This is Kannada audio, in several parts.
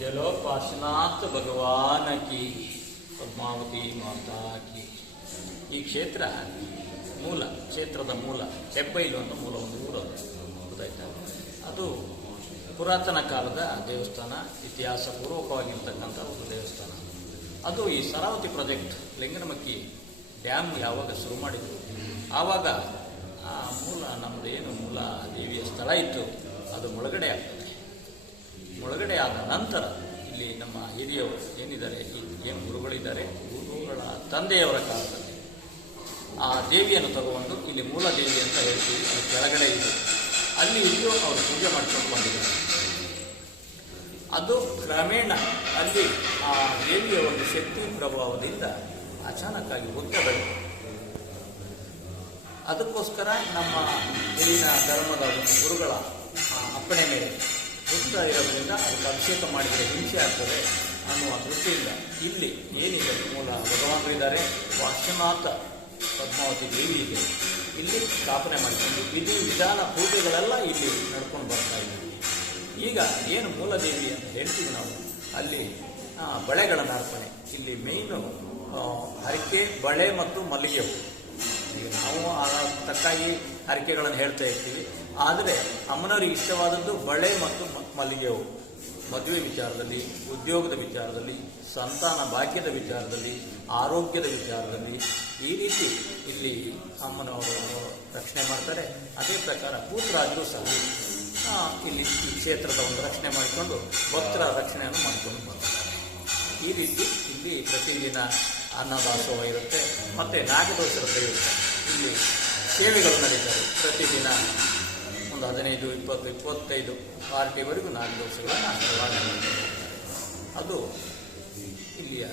ಜಲೋಪಾಸನಾಥ ಭಗವಾನ ಕಿ ಪದ್ಮಾವತಿ ಮಾತಾ ಕಿ ಈ ಕ್ಷೇತ್ರ ಮೂಲ, ಕ್ಷೇತ್ರದ ಮೂಲ ಹೆಬ್ಬೈಲು ಅನ್ನೋ ಮೂಲ ಒಂದು ಊರು ಗೊತ್ತಾಯ್ತಾ? ಅದು ಪುರಾತನ ಕಾಲದ ದೇವಸ್ಥಾನ, ಇತಿಹಾಸ ಪೂರ್ವಕವಾಗಿರ್ತಕ್ಕಂಥ ಒಂದು ದೇವಸ್ಥಾನ. ಅದು ಈ ಸರಾವತಿ ಪ್ರಾಜೆಕ್ಟ್ ಲಿಂಗನಮಕ್ಕಿ ಡ್ಯಾಮ್ ಯಾವಾಗ ಶುರು ಮಾಡಿದ್ರು? ಆವಾಗ ಆ ಮೂಲ ನಮ್ಮದೇನು ಮೂಲ, ದೇವಿಯ ಸ್ಥಳ ಇತ್ತು, ಅದು ಮುಳುಗಡೆ ಆಗ್ತದೆ. ಮುಳುಗಡೆ ಆದ ನಂತರ ಇಲ್ಲಿ ನಮ್ಮ ಹಿರಿಯವರು ಏನಿದ್ದಾರೆ, ಈ ಏನು ಗುರುಗಳಿದ್ದಾರೆ, ಗುರುಗಳ ತಂದೆಯವರ ಕಾಲದಲ್ಲಿ ಆ ದೇವಿಯನ್ನು ತಗೊಂಡು ಇಲ್ಲಿ ಮೂಲ ದೇವಿ ಅಂತ ಹೇಳ್ತೀವಿ, ಅಲ್ಲಿ ಕೆಳಗಡೆ ಇದೆ. ಅಲ್ಲಿ ಇದ್ದು ಅವರು ಪೂಜೆ ಮಾಡ್ಕೊಂಡು ಬಂದಿದ್ದಾರೆ. ಅದು ಕ್ರಮೇಣ ಅಲ್ಲಿ ಆ ದೇವಿಯ ಒಂದು ಶಕ್ತಿ ಪ್ರಭಾವದಿಂದ ಅಚಾನಕ್ಕಾಗಿ ಹುಟ್ಟ ಬೆಳೆದು ಅದಕ್ಕೋಸ್ಕರ ನಮ್ಮ ಇಲ್ಲಿನ ಧರ್ಮದ ಒಂದು ಗುರುಗಳ ಅಪ್ಪಣೆ ಮೇಲೆ ಹುಟ್ಟ ಇರೋದ್ರಿಂದ ಅದಕ್ಕೆ ಅಭಿಷೇಕ ಮಾಡಿದರೆ ಹಿಂಸೆ ಆಗ್ತದೆ ಅನ್ನುವ ದೃಷ್ಟಿಯಿಂದ ಇಲ್ಲಿ ಏನಿದೆ? ಮೂಲ ಭಗವಾನರಿದ್ದಾರೆ ವಾಶ್ವನಾಥ ಪದ್ಮಾವತಿ ದೇವಿ ಇದೆ. ಇಲ್ಲಿ ಸ್ಥಾಪನೆ ಮಾಡಿಕೊಂಡು ವಿಧಿ ವಿಧಾನ ಪೂಜೆಗಳೆಲ್ಲ ಇಲ್ಲಿ ನಡ್ಕೊಂಡು ಬರ್ತಾ ಇದ್ದೀವಿ ಈಗ ಏನು ಮೂಲ ದೇವಿ ಅಂತ ಹೇಳ್ತೀವಿ ನಾವು. ಅಲ್ಲಿ ಬಳೆಗಳನ್ನು ಅರ್ಪಣೆ. ಇಲ್ಲಿ ಮೇಯ್ನು ಹರಕೆ, ಬಳೆ ಮತ್ತು ಮಲ್ಲಿಗೆ ಹೂ. ಈಗ ನಾವು ಆ ತಕ್ಕಾಗಿ ಹರಕೆಗಳನ್ನು ಹೇಳ್ತಾ ಇರ್ತೀವಿ. ಆದರೆ ಅಮ್ಮನವರಿಗೆ ಇಷ್ಟವಾದದ್ದು ಬಳೆ ಮತ್ತು ಮಲ್ಲಿಗೆ ಹೂವು ಮದುವೆ ವಿಚಾರದಲ್ಲಿ, ಉದ್ಯೋಗದ ವಿಚಾರದಲ್ಲಿ, ಸಂತಾನ ಭಾಗ್ಯದ ವಿಚಾರದಲ್ಲಿ, ಆರೋಗ್ಯದ ವಿಚಾರದಲ್ಲಿ ಈ ರೀತಿ ಇಲ್ಲಿ ಅಮ್ಮನವರು ರಕ್ಷಣೆ ಮಾಡ್ತಾರೆ. ಅದೇ ಪ್ರಕಾರ ಪೂತರಾಜರು ಸಹ ಇಲ್ಲಿ ಈ ಕ್ಷೇತ್ರದ ಒಂದು ರಕ್ಷಣೆ ಮಾಡಿಕೊಂಡು ಭಕ್ತರ ರಕ್ಷಣೆಯನ್ನು ಮಾಡಿಕೊಂಡು ಬರ್ತಾರೆ. ಈ ರೀತಿ ಇಲ್ಲಿ ಪ್ರತಿದಿನ ಅನ್ನದಾಸೋಹ ಇರುತ್ತೆ. ಮತ್ತು ನಾಗದೋಷರ ಇರುತ್ತೆ ಇಲ್ಲಿ ಸೇವೆಗಳು ನಡೀತಾರೆ ಪ್ರತಿದಿನ ಒಂದು ಹದಿನೈದು ಇಪ್ಪತ್ತು ಇಪ್ಪತ್ತೈದು ಪಾರ್ಟಿವರೆಗೂ ನಾಲ್ಕು ನಿರ್ವಹಣೆ ಮಾಡ್ತಾರೆ ಅದು ಇಲ್ಲಿಯ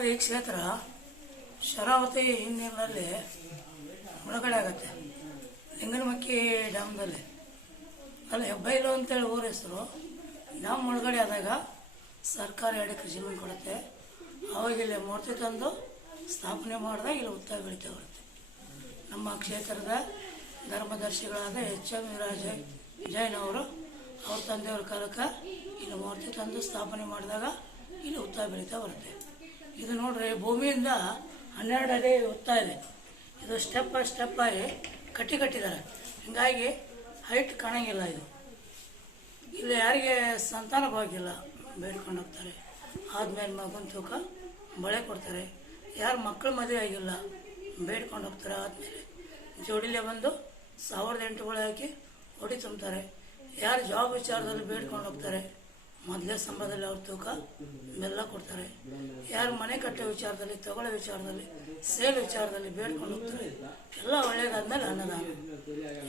ಕ್ಷೇತ್ರ ಶರಾವತಿ ಹಿನ್ನೀರಿನಲ್ಲಿ ಮುಳುಗಡೆ ಆಗತ್ತೆ. ಲಿಂಗನಮಕ್ಕಿ ಡ್ಯಾಮ್ದಲ್ಲಿ. ಅಲ್ಲಿ ಹೆಬ್ಬೈಲು ಅಂತೇಳಿ ಊರ ಹೆಸರು. ಡ್ಯಾಮ್ ಮುಳುಗಡೆ ಆದಾಗ ಸರ್ಕಾರ ಎರಡು ಕೃಷಿ ಭೂಮಿ ಕೊಡುತ್ತೆ. ಅವಾಗ ಮೂರ್ತಿ ತಂದು ಸ್ಥಾಪನೆ ಮಾಡಿದಾಗ ಇಲ್ಲಿ ಉತ್ತರ ಬೆಳೀತಾ ಬರುತ್ತೆ. ನಮ್ಮ ಕ್ಷೇತ್ರದ ಧರ್ಮದರ್ಶಿಗಳಾದ ಎಚ್ ಎಂ ವಿರಾಜ ಜೈನ್ ಅವರು, ಅವ್ರ ತಂದೆಯವ್ರ ಕಾಲಕ್ಕೆ ಇಲ್ಲಿ ಮೂರ್ತಿ ತಂದು ಸ್ಥಾಪನೆ ಮಾಡಿದಾಗ ಇಲ್ಲಿ ಉತ್ತರ ಬೆಳೀತಾ ಬರುತ್ತೆ. ಇದು ನೋಡ್ರಿ, ಭೂಮಿಯಿಂದ ಹನ್ನೆರಡು ಅಡಿ ಹೋಗ್ತಾ ಇದೆ. ಇದು ಸ್ಟೆಪ್ ಬೈ ಸ್ಟೆಪ್ ಆಗಿ ಕಟ್ಟಿ ಕಟ್ಟಿದ್ದಾರೆ. ಹಿಂಗಾಗಿ ಹೈಟ್ ಕಾಣಂಗಿಲ್ಲ ಇದು. ಇಲ್ಲಿ ಯಾರಿಗೆ ಸಂತಾನ ಭಾಗ್ಯಿಲ್ಲ ಬೇಡ್ಕೊಂಡು ಹೋಗ್ತಾರೆ. ಆದ್ಮೇಲೆ ಮಗನ ತೂಕ ಬಳೆ ಕೊಡ್ತಾರೆ. ಯಾರು ಮಕ್ಕಳು ಮದುವೆ ಆಗಿಲ್ಲ, ಬೇಡ್ಕೊಂಡು ಹೋಗ್ತಾರೆ. ಆದಮೇಲೆ ಜೋಡಿಲೆ ಬಂದು ಸಾವಿರದ ಎಂಟು ಬಳೆ ಹಾಕಿ ಹೊಡಿ ತುಂಬ್ತಾರೆ ಯಾರು ಜಾಬ್ ವಿಚಾರದಲ್ಲಿ ಬೇಡ್ಕೊಂಡು ಹೋಗ್ತಾರೆ ಮೊದಲೇ ಸಂಬಳದಲ್ಲಿ ಅವ್ರ ತೂಕ ಬೆಲ್ಲ ಕೊಡ್ತಾರೆ. ಯಾರು ಮನೆ ಕಟ್ಟೋ ವಿಚಾರದಲ್ಲಿ, ತಗೊಳ್ಳೋ ವಿಚಾರದಲ್ಲಿ, ಸೇಲ್ ವಿಚಾರದಲ್ಲಿ ಬೇಡ್ಕೊಂಡು ಹೋಗ್ತಾರೆ. ಎಲ್ಲ ಒಳ್ಳೇದಾದ್ಮೇಲೆ ಅನ್ನದಾನ.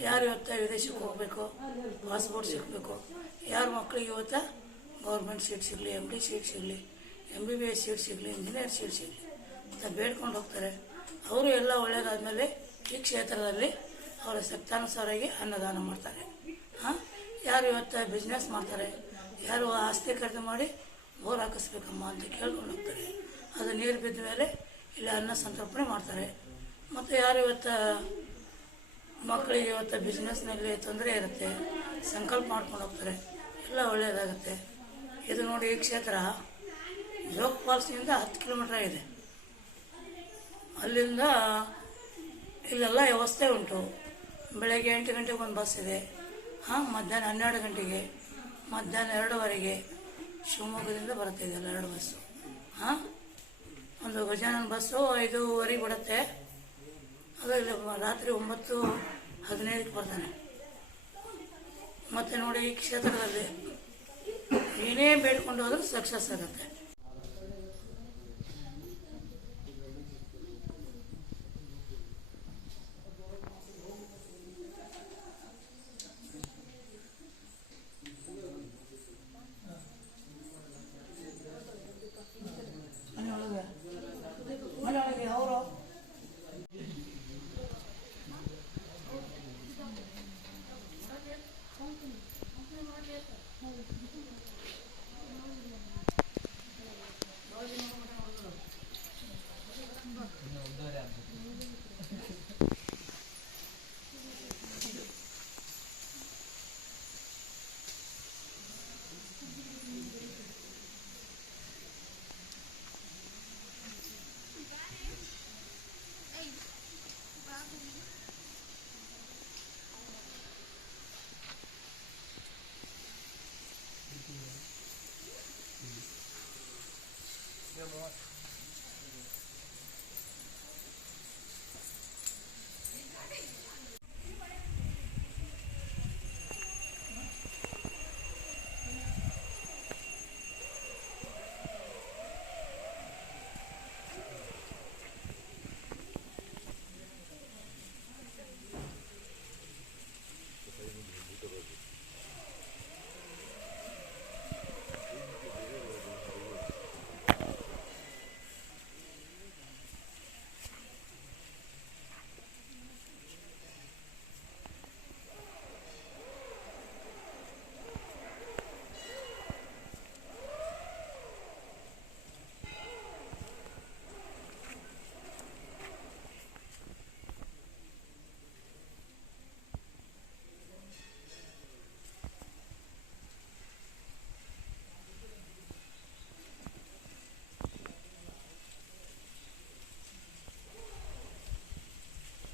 ಯಾರು ಇವತ್ತ ವಿದೇಶಕ್ಕೆ ಹೋಗಬೇಕು ಪಾಸ್ಪೋರ್ಟ್ ಸಿಗಬೇಕು, ಯಾರು ಮಕ್ಕಳಿಗೆ ಇವತ್ತ ಗೌರ್ಮೆಂಟ್ ಸೀಟ್ ಸಿಗಲಿ ಎಂ ಡಿ ಸೀಟ್ ಸಿಗಲಿ M B B S seat ಸಿಗಲಿ ಇಂಜಿನಿಯರ್ ಸೀಟ್ ಸಿಗಲಿ, ಅಂತ ಬೇಡ್ಕೊಂಡು ಹೋಗ್ತಾರೆ. ಅವರು ಎಲ್ಲ ಒಳ್ಳೇದಾದ್ಮೇಲೆ ಈ ಕ್ಷೇತ್ರದಲ್ಲಿ ಅವರ ಶಕ್ತಾನುಸಾರಾಗಿ ಅನ್ನದಾನ ಮಾಡ್ತಾರೆ. ಹಾಂ? ಯಾರು ಇವತ್ತು ಬಿಸ್ನೆಸ್ ಮಾಡ್ತಾರೆ ಯಾರು ಆಸ್ತಿ ಖರೀದಿ ಮಾಡಿ ಬೋರ್ ಹಾಕಿಸ್ಬೇಕಮ್ಮ ಅಂತ ಕೇಳ್ಕೊಂಡು ಹೋಗ್ತಾರೆ. ಅದು ನೀರು ಬಿದ್ದ ಮೇಲೆ ಇಲ್ಲಿ ಅನ್ನ ಸಂತರ್ಪಣೆ ಮಾಡ್ತಾರೆ. ಮತ್ತು ಯಾರು ಇವತ್ತು ಮಕ್ಕಳಿಗೆ ಇವತ್ತು ಬಿಸ್ನೆಸ್ನಲ್ಲಿ ತೊಂದರೆ ಇರುತ್ತೆ, ಸಂಕಲ್ಪ ಮಾಡ್ಕೊಂಡು ಹೋಗ್ತಾರೆ, ಎಲ್ಲ ಒಳ್ಳೆಯದಾಗುತ್ತೆ ಇದು ನೋಡಿ ಈ ಕ್ಷೇತ್ರ ಜೋಗ್ ಫಾಲ್ಸ್ನಿಂದ ಹತ್ತು ಕಿಲೋಮೀಟ್ರ್ ಇದೆ ಅಲ್ಲಿಂದ ಇಲ್ಲೆಲ್ಲ ವ್ಯವಸ್ಥೆ ಉಂಟು. ಬೆಳಗ್ಗೆ ಎಂಟು ಗಂಟೆಗೆ ಒಂದು ಬಸ್ ಇದೆ. ಹಾಂ, ಮಧ್ಯಾಹ್ನ ಹನ್ನೆರಡು ಗಂಟೆಗೆ. ಮಧ್ಯಾಹ್ನ ಎರಡುವರೆಗೆ ಶಿವಮೊಗ್ಗದಿಂದ ಬರುತ್ತೆ ಇದೆಲ್ಲ, ಎರಡು ಬಸ್ಸು ಹಾಂ? ಒಂದು ಗಜಾನನ ಬಸ್ಸು ಐದೂವರೆಗೆ ಬಿಡುತ್ತೆ. ಅದರಲ್ಲಿ ರಾತ್ರಿ ಒಂಬತ್ತು ಹದಿನೈದಕ್ಕೆ ಬರ್ತಾನೆ. ಮತ್ತು ನೋಡಿ ಈ ಕ್ಷೇತ್ರದಲ್ಲಿ ಏನೇ ಬೇಡ್ಕೊಂಡು ಹೋದ್ರೂ ಸಕ್ಸಸ್ ಆಗುತ್ತೆ. lot.